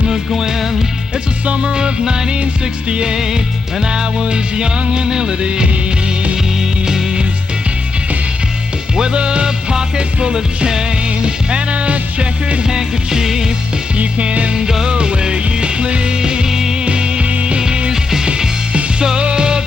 Gwen. It's the summer of 1968, and I was young and ill at ease. With a pocket full of change and a checkered handkerchief, you can go where you please. So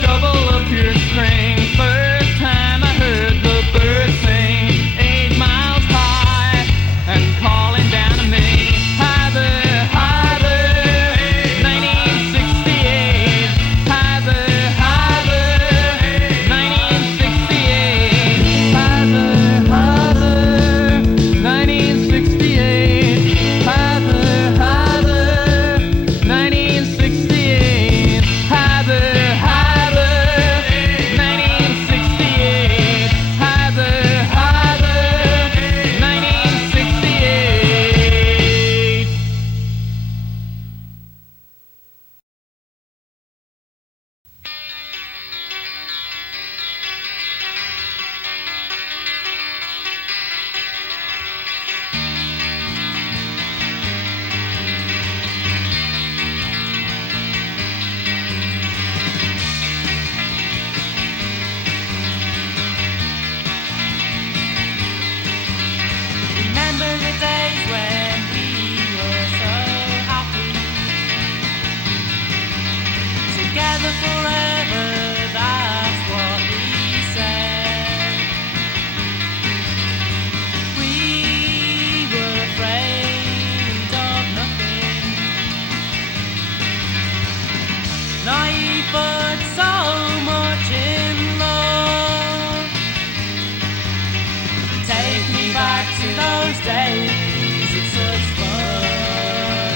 double up your string. First time I heard the bird sing, 8 miles high and calling down to me. Hi there, hi there, 1968. Hi there, hi there, 1968. Hi there, hi there, 1968. Hi there, hi there, 1968. Hi there, hi there, 1968. Hi there, hi there, 1968. Remember the days when we were so happy, together forever, that's what we said. We were afraid of nothing, naive but so much in love. Take me back to those days of such fun,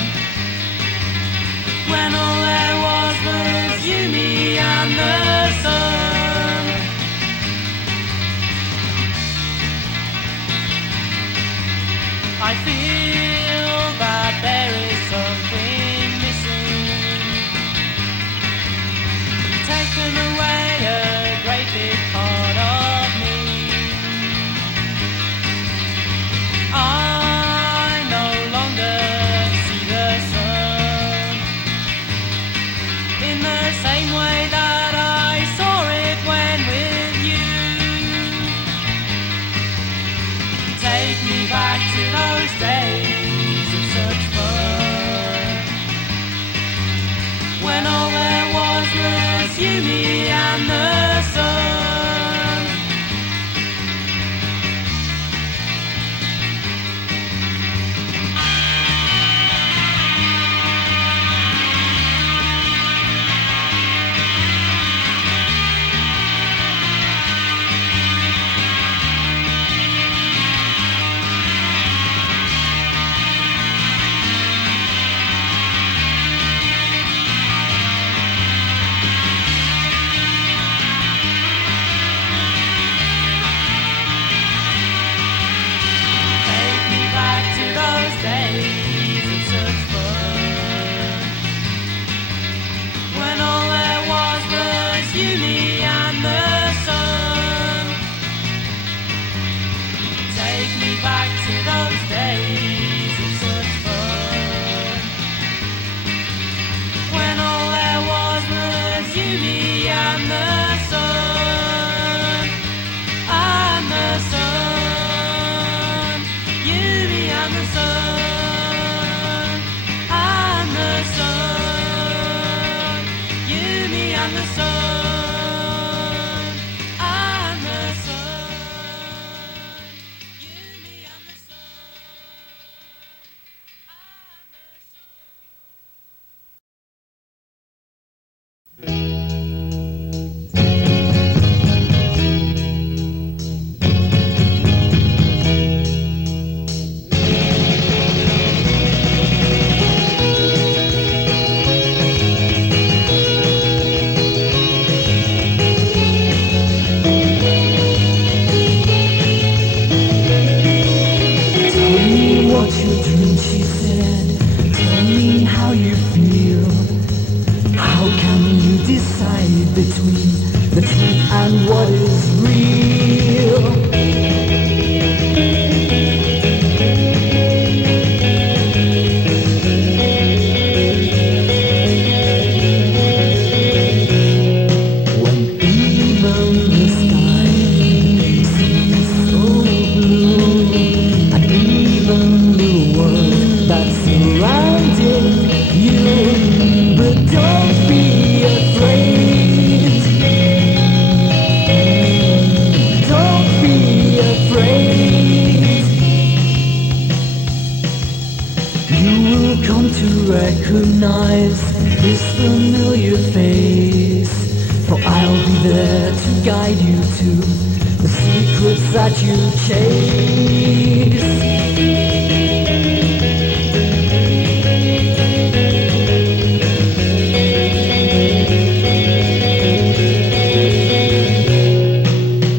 when all there was you, me, and the sun. I feel that there is something missing, taken away a great big part of me. I no longer see the sun in the same way that I saw it when with you. Take me back to those days of such fun, when all there was you, me, and the sun. recognize his familiar face, for I'll be there to guide you to the secrets that you chase.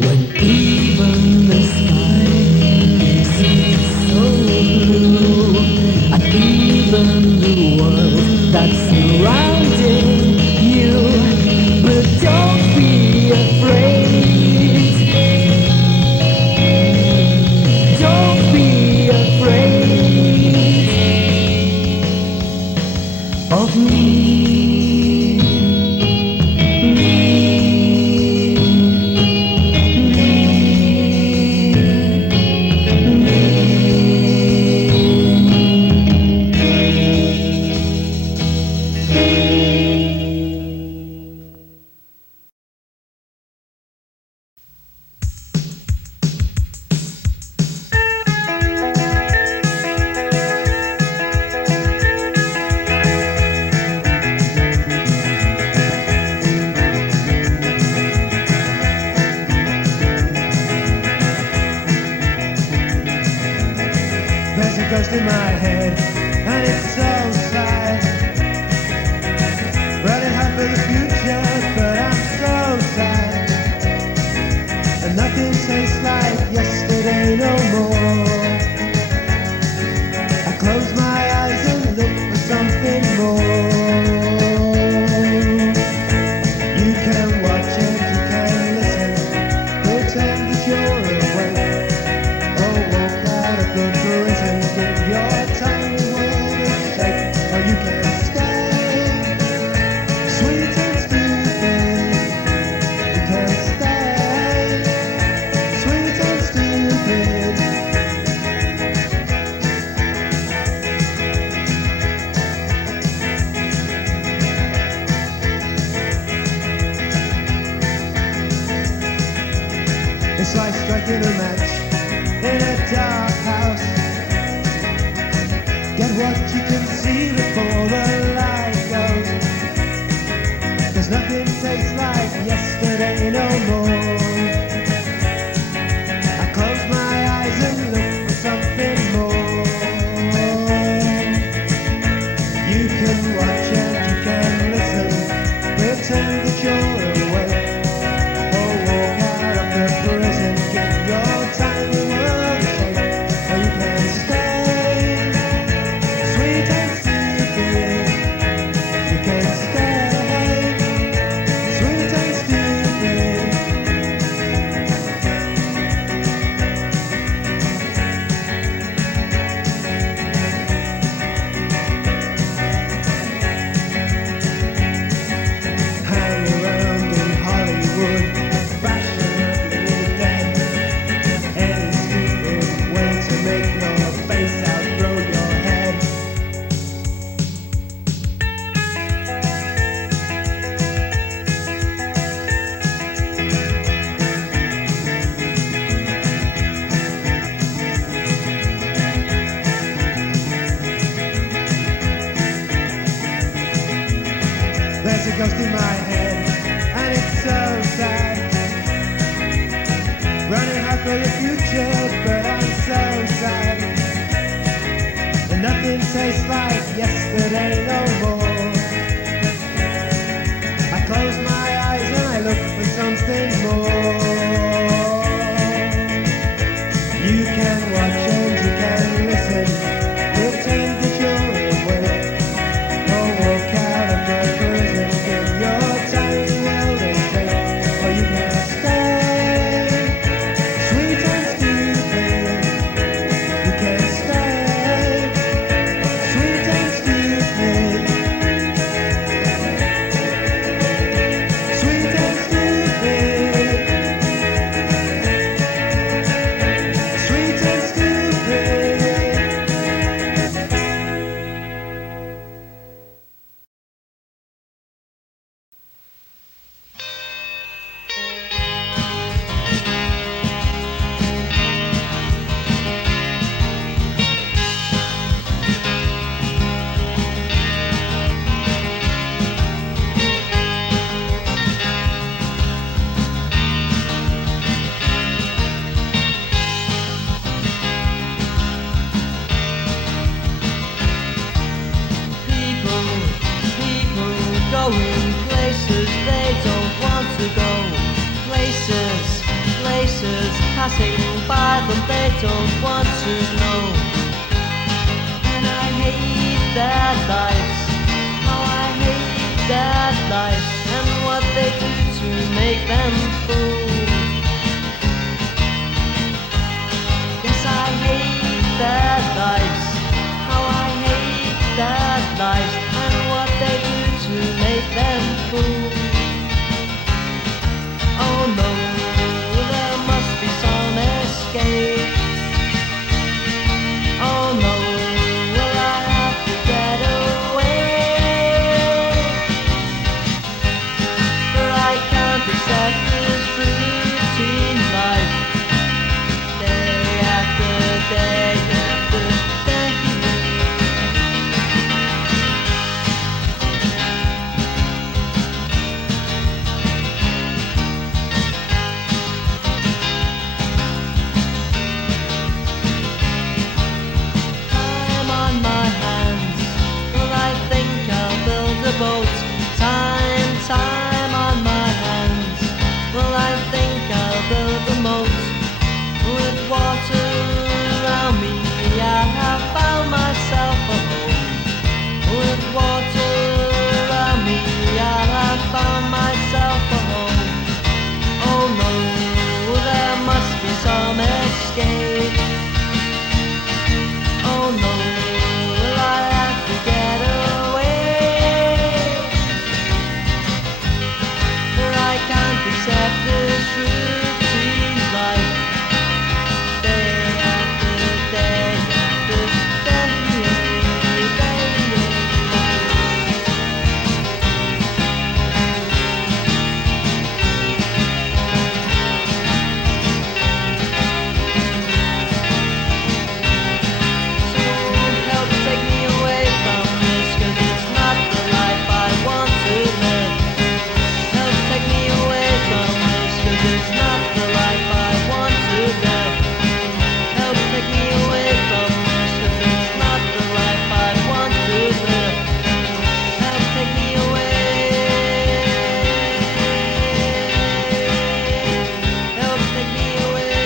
When even the sky seems so blue, and even the world that's surrounding you, but don't be afraid. Don't be afraid of me. There's a ghost in my head, and it's so sad. Running hard for the future, but I'm so sad. And nothing tastes like yesterday no more. I close my eyes and look for something more. You can watch and you can listen, pretend that you're awake, or walk out of the prison, give your tiny world a shake, or you can stay sweet and stupid. You can stay sweet and stupid. It's like striking a match in a dark house. Get what you can see before the light goes. 'Cause nothing tastes like yesterday no more. I close my eyes and look for something more. You can watch and you can listen, pretend that you're awake, or walk out of the prison, give your tiny world a shake, or you can stay sweet and stupid. You can stay sweet and stupid. Hang around in Hollywood, fashionably dead. Any stupid way to make your face outgrow your head. There's a ghost in my head, and it's so sad. Running hard for the future, but I'm so sad. And nothing tastes like yesterday no more. I close my eyes and I look for something more. You can watch and you can listen, pretend that you're awake, or walk out of the prison, give your tiny world a shake, or you can stay sweet and stupid. You can stay sweet and stupid. passing by them, they don't want to know. And I hate that life, how I hate that life, and what they do to make them fool. Yes, I hate that life, how I hate that life, and what they do to make them fool. Oh no, there must be some escape. Oh no, will I have to get away? For I can't accept this routine life, day after day after day. Time on my hands, well I think I'll build a boat. Time on my hands, well I think I'll build a moat. With water around me, I have found myself a home. With water around me, I have found myself a home. Oh no, there must be some escape. Oh no, will I have to get away? For I can't accept this routine life, day after day after day. So help take me away from this, 'cause it's not the life I want to live. Help take me away from this, 'cause it's not the life I want to live. Help take me away from this, 'cause it's not the life I want to live. Help take me away. Help take me away.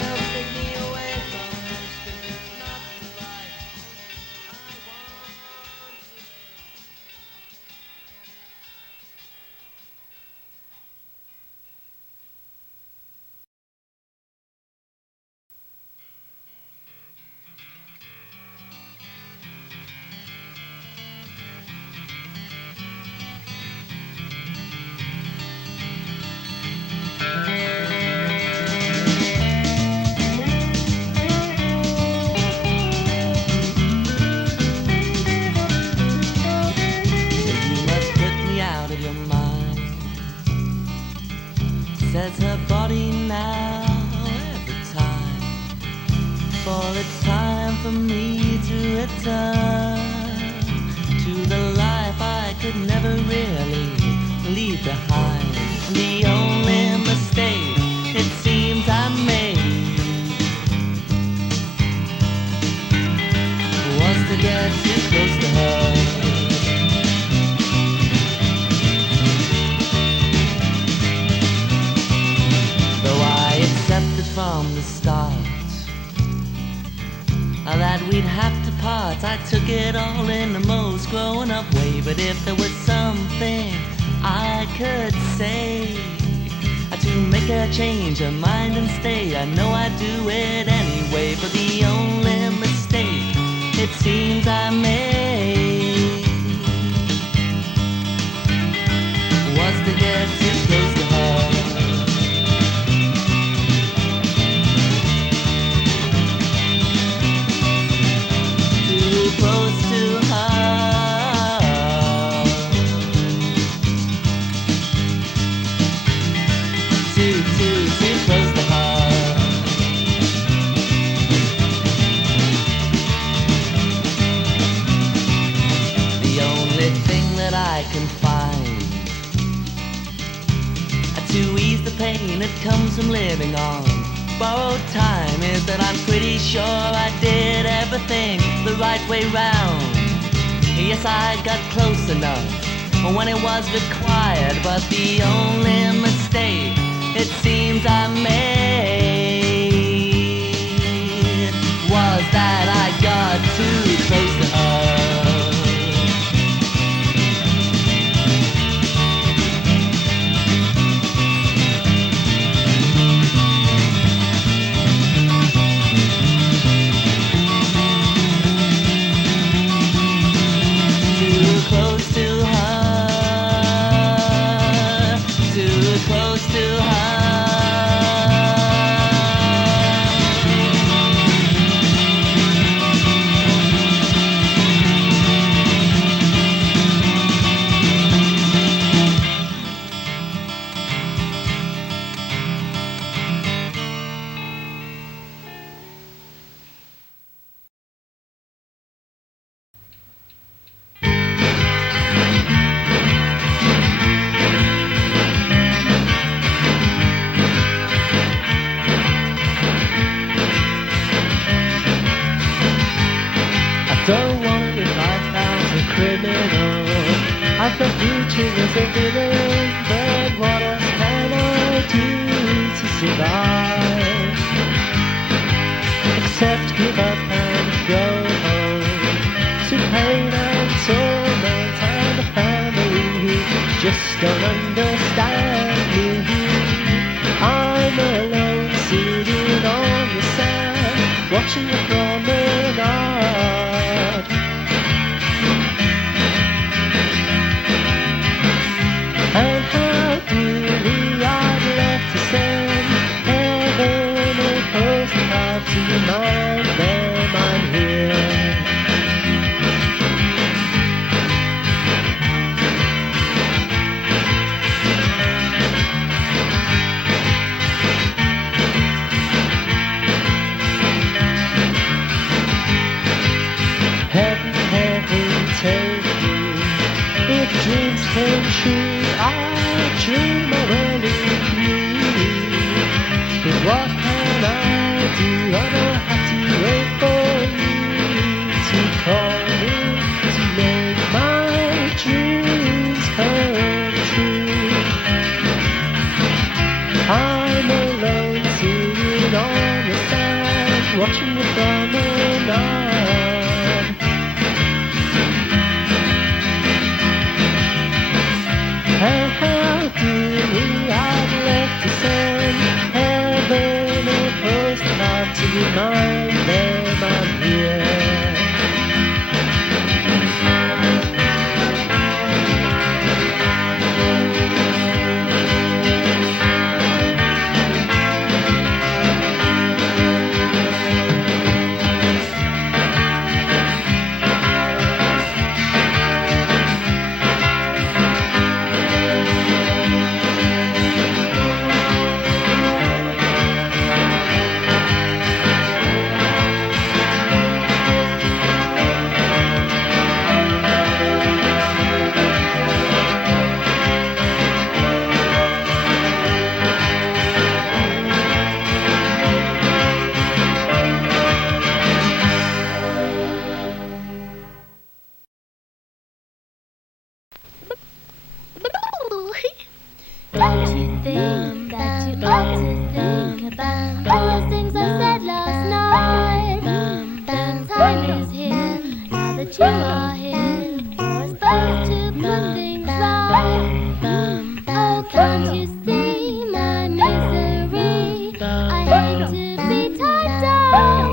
Help take me away from this, 'cause it's not the life I want to live. You must put me out of your mind, says her body now every time. For it's time for me to return to the life I could never really leave behind. The only mistake it seems I made was to get too close to her. Though I accepted from the start that we'd have to part, I took it all in the most growing up way. But if there was something I could say to make her change her mind and stay, I know I'd do it anyway. But the only mistake it seems I made was to get too close to her. Too close to her. Too close to her. The only thing that I can find to ease the pain that comes from living on borrowed time is that I'm pretty sure I did everything the right way round. Yes, I got close enough when it was required. But the only mistake it seems I made was that I got too close to her. Don't want to be 5,000 criminal. I've got future as a villain, but what else can I do to survive? Except give up and go home to pain and torment and a family who just don't understand me. I'm alone sitting on the sand, watching the promenade. And how dearly I'd love to send heaven a postcard to remind them I'm here. Heaven, heaven, take me. If dreams came true, I'd dream of running through. But what can I do? I know how to wait for you to call me to make my dreams come true. I'm alone sitting on the sand, watching the promenade. And how dearly I'd love to send heaven a postcard to remind them I'm here. Don't you think that you ought to think about all the things I said last night? The time is here, now that you are here, for us both to put things right. Oh, can't you see my misery? I hate to be tied down.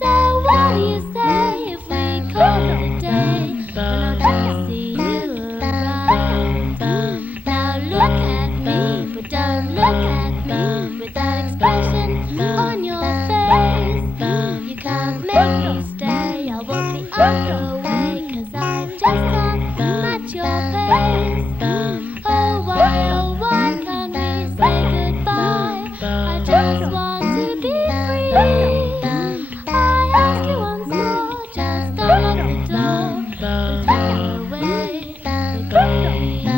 So what do you say if we call it a day when I don't see you around? Now look at me, but don't look at me with that expression on your face. You can't make me stay, I won't be on your way, 'cause I just can't match your face. Oh why can't we say goodbye? I just want to be free. I ask you once more, just don't lock the door, but take away the key.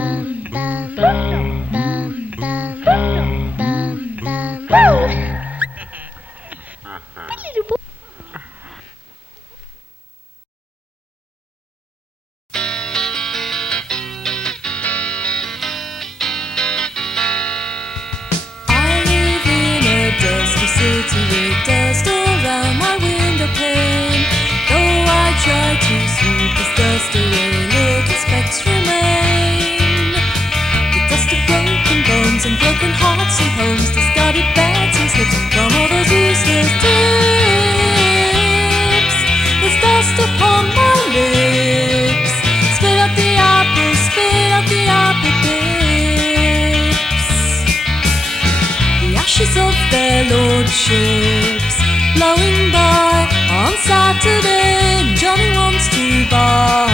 ashes of their lordships blowing by on Saturday. Johnny wants to buy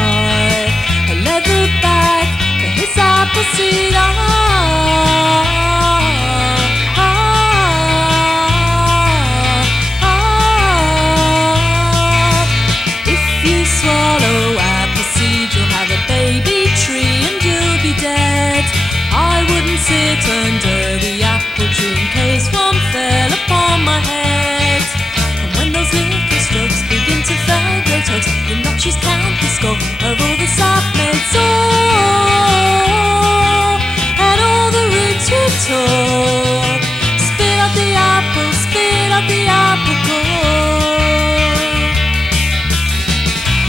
a leather bag for his Appleseed If you swallow Appleseed, you'll have a baby tree and you'll be dead. I wouldn't sit under the apple tree in case one fell upon my head. And when those little slugs begin to fell great hugs, the notches count the score of all the sap mates. Oh, and all the roots we tore. Spit out the apple core.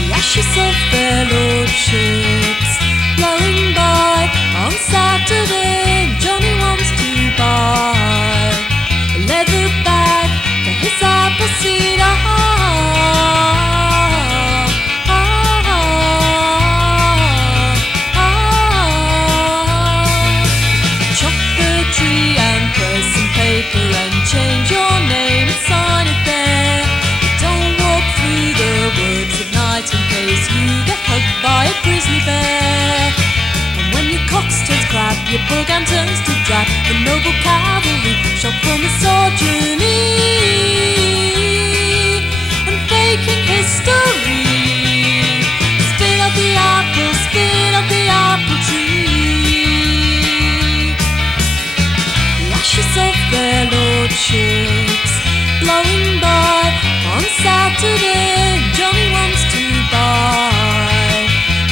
The ashes of their lordships blowing by on Saturday. Johnny wants to buy a leather bag for his Appleseed Chop the tree and press some paper and change your name and sign it there. But don't walk through the woods at night in case you get hugged by a grizzly bear. And when your cox turns crab, your bughound turns to drab. The noble cavalry shot from the soldiery and faking history. Spit out the apple tree. The ashes of their lordships blowing by on Saturday. Johnny wants to buy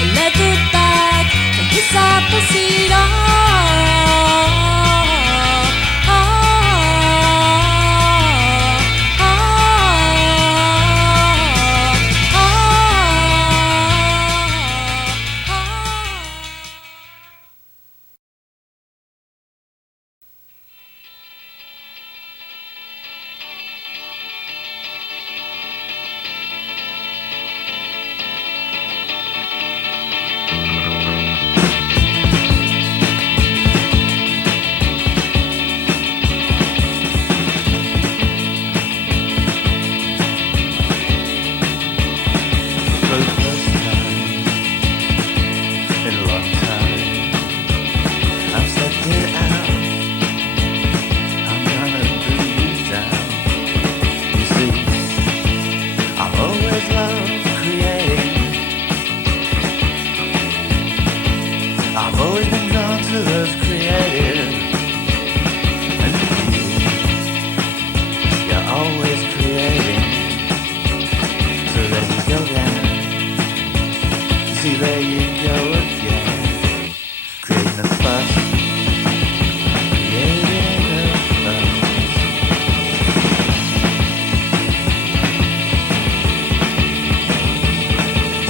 a leather bag for his Appleseed For the first time in a long time, I'm stepping out. I'm gonna bring you down. You see, I've always loved creating. I've always been drawn to those creative. And you're always creating. So there you go then. See, there you go again. Creating a fuss. Creating a fuss.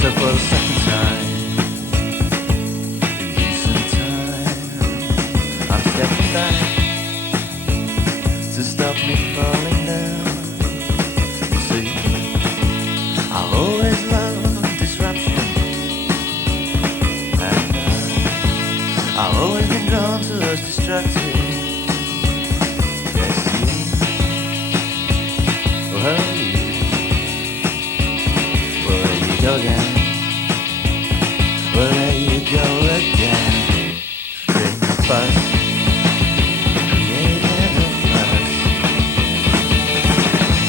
So for the second time in recent time, I'm stepping back to stop me falling down. You see, I've always loved disruption. I've always been drawn to those destructive. Yes, you. Well, you. Well, there you go again. Well, there you go again. Creating a fuss. Creating a fuss.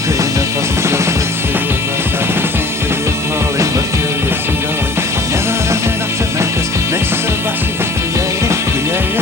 Creating a fuss is just the two of us. I can simply appalling, but curious and darling. I've never done enough to make us miss a basket. Creating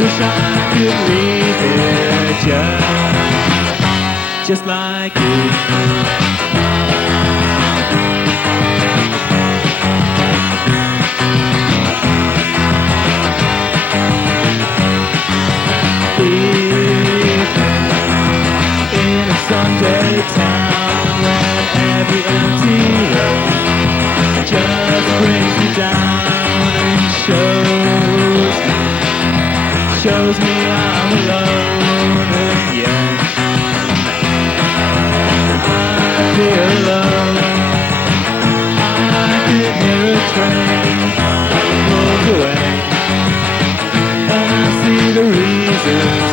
Wish I could leave here just like you. In a Sunday town where every empty road just brings me down and shows me I'm alone again. I feel alone. I could hear a train that pulls away, and I see the reasons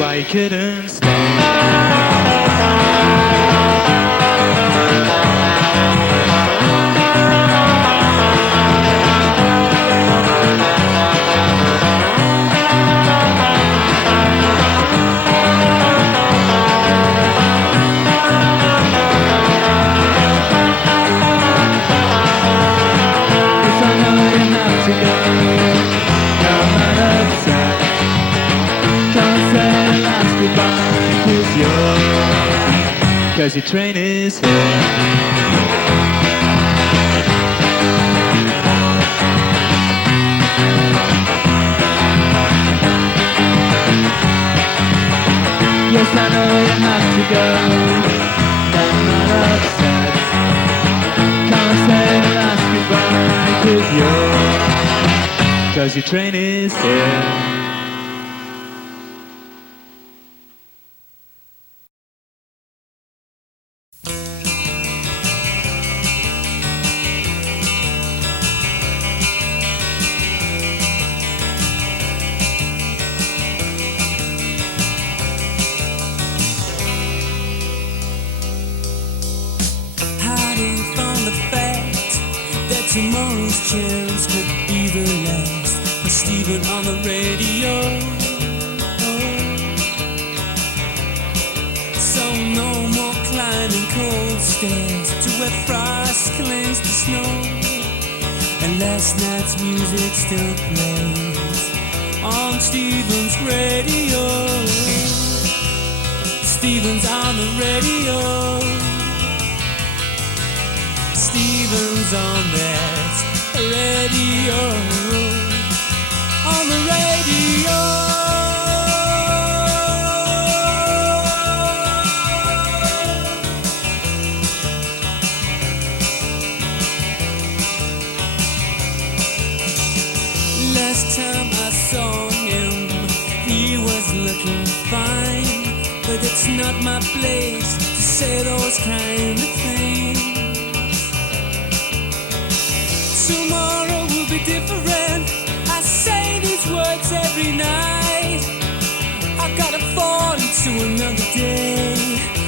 why you couldn't stay. Cause your train is here. Yes, I know you have to go, but I'm not upset. Can't say the last goodbye, cause your train is here. Tomorrow's chance could be the last for Stephen on the radio. So no more climbing cold stairs to where frost clings to snow. And last night's music still plays on Stephen's radio. Stephen's on the radio. Stephen's on that radio, on the radio. Last time I saw him, he was looking fine, but it's not my place to say those kind of things. Tomorrow will be different. I say these words every night. I gotta fall into another day,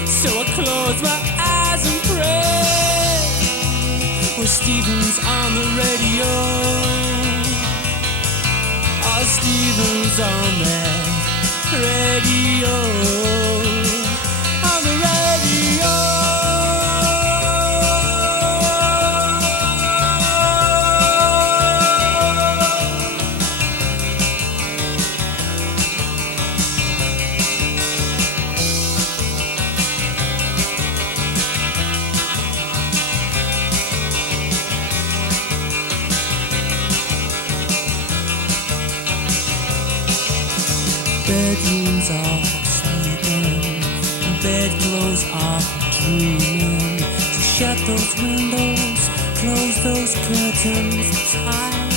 so I close my eyes and pray. Well, Stephen's on the radio. Oh, Stephen's on that radio. On the radio. Bedrooms are for sleeping, bedclothes are for dreaming. So shut those windows, close those curtains tight.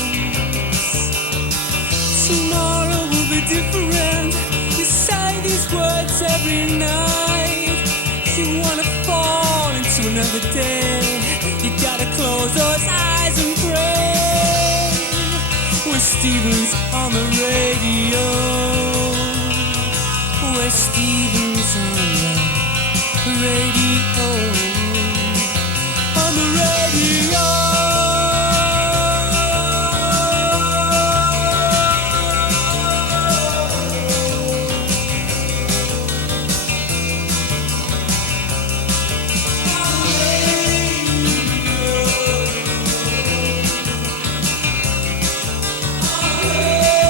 Tomorrow will be different. You say these words every night. You wanna fall into another day, you gotta close those eyes and pray. When Stephen's on the radio, where Stephen's on the radio, on the radio. On the radio.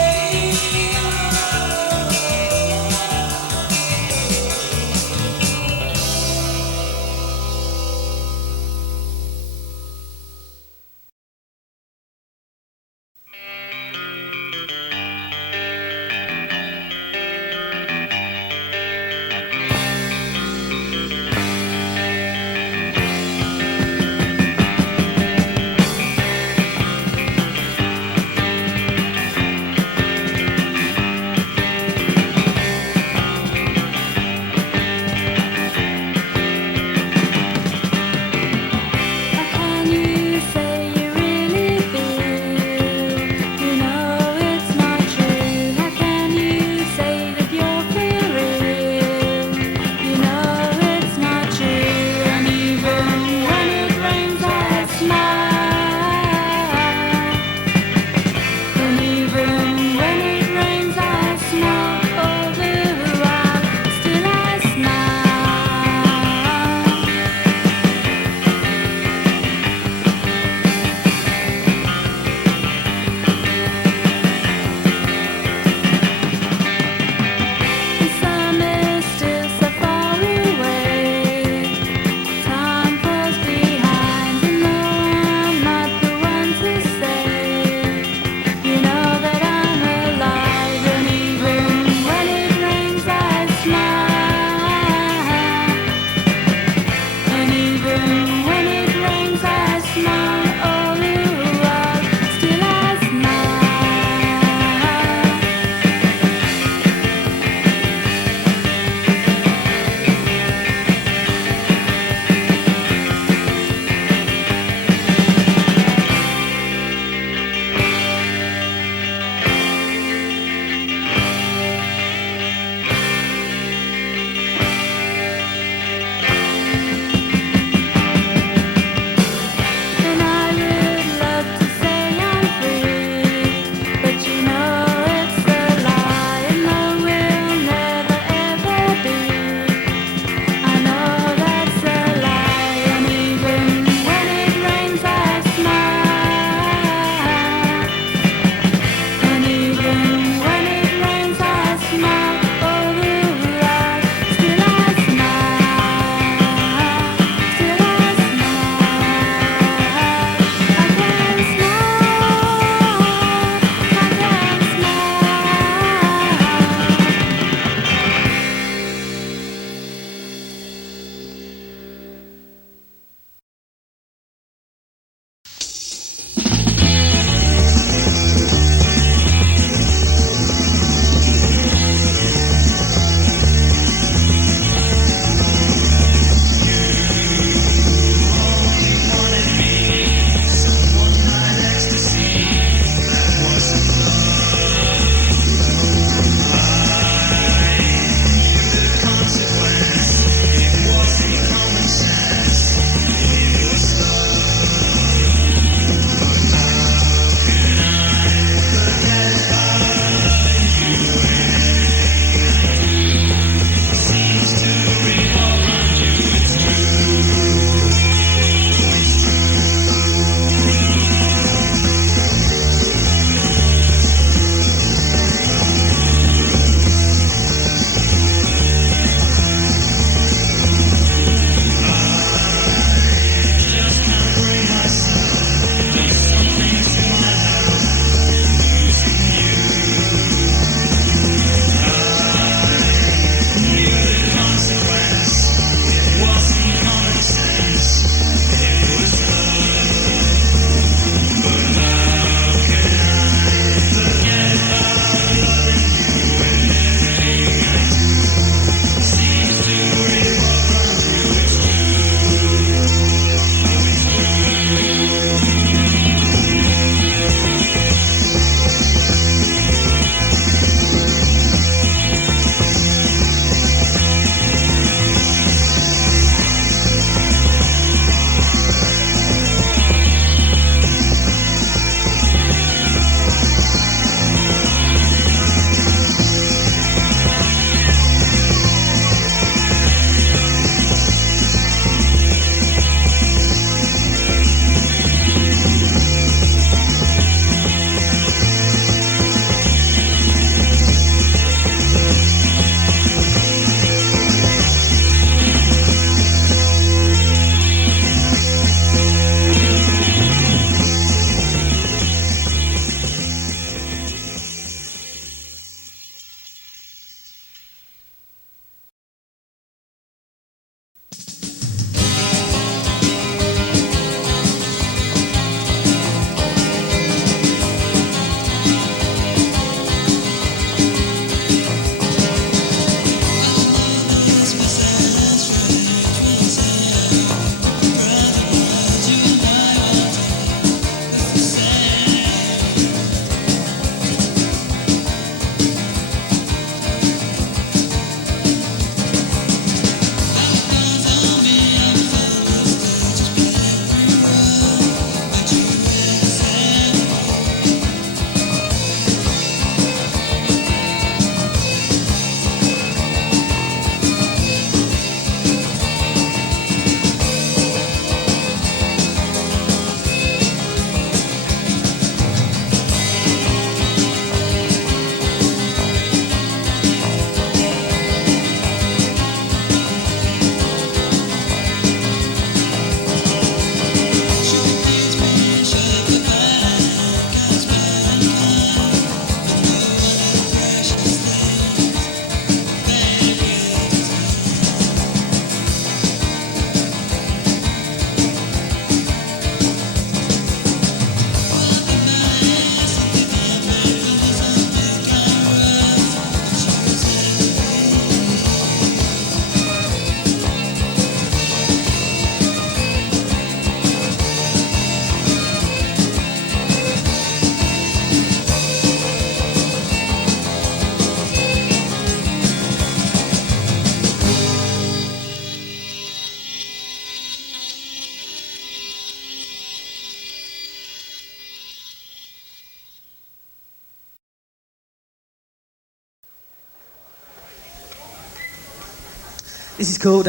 This is called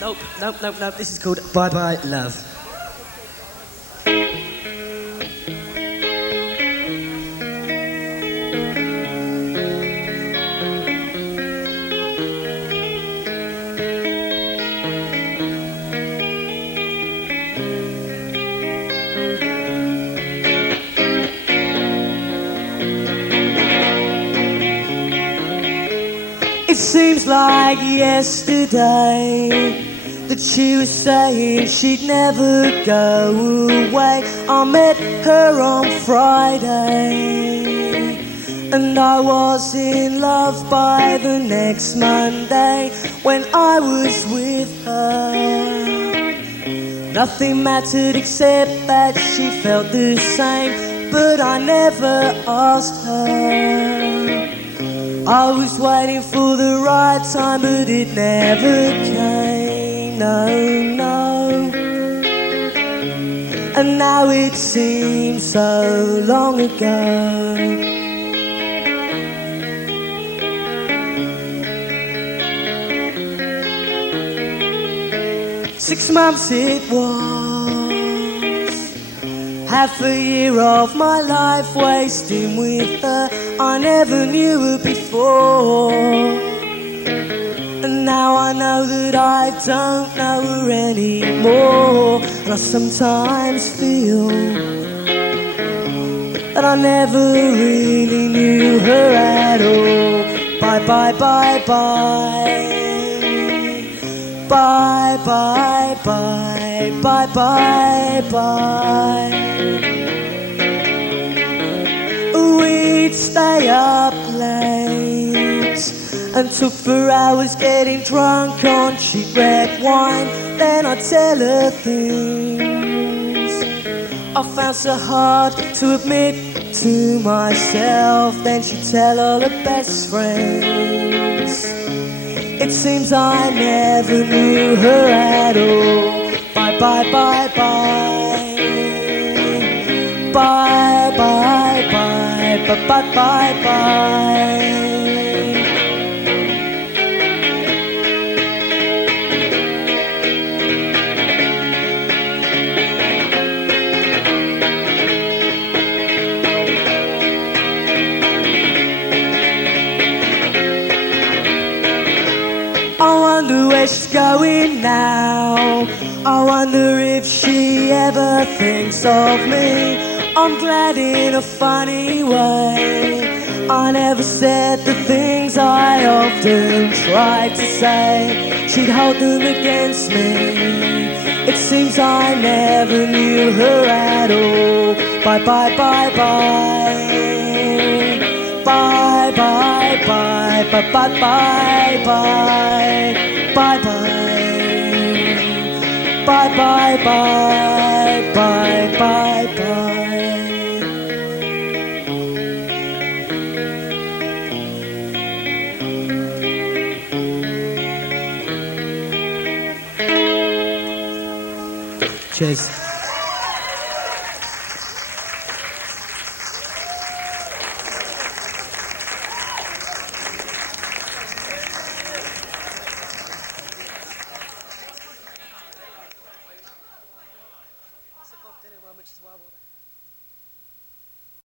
Nope. This is called Bye Bye Love. It seems like yesterday that she was saying she'd never go away. I met her on Friday, and I was in love by the next Monday when I was with her. Nothing mattered except that she felt the same, but I never asked her. I was waiting for the right time, but it never came, no. And now it seems so long ago. 6 months it was, half a year of my life wasting with her. I never knew her before, and now I know that I don't know her anymore. And I sometimes feel that I never really knew her at all. Bye, bye, bye, bye. Bye, bye, bye, bye, bye, bye. We'd stay up late and took for hours getting drunk on cheap red wine. Then I'd tell her things I found so hard to admit to myself. Then she'd tell all her best friends. It seems I never knew her at all. Bye, bye, bye, bye. Bye, bye, bye, bye, bye, bye, bye. I wonder where she's going now. I wonder if she ever thinks of me. I'm glad in a funny way I never said the things I often tried to say. She'd hold them against me. It seems I never knew her at all. Bye, bye, bye, bye. Bye, bye, bye, bye, bye, bye, bye. Bye, bye. Bye, bye, bye, bye, bye, bye. Cheers.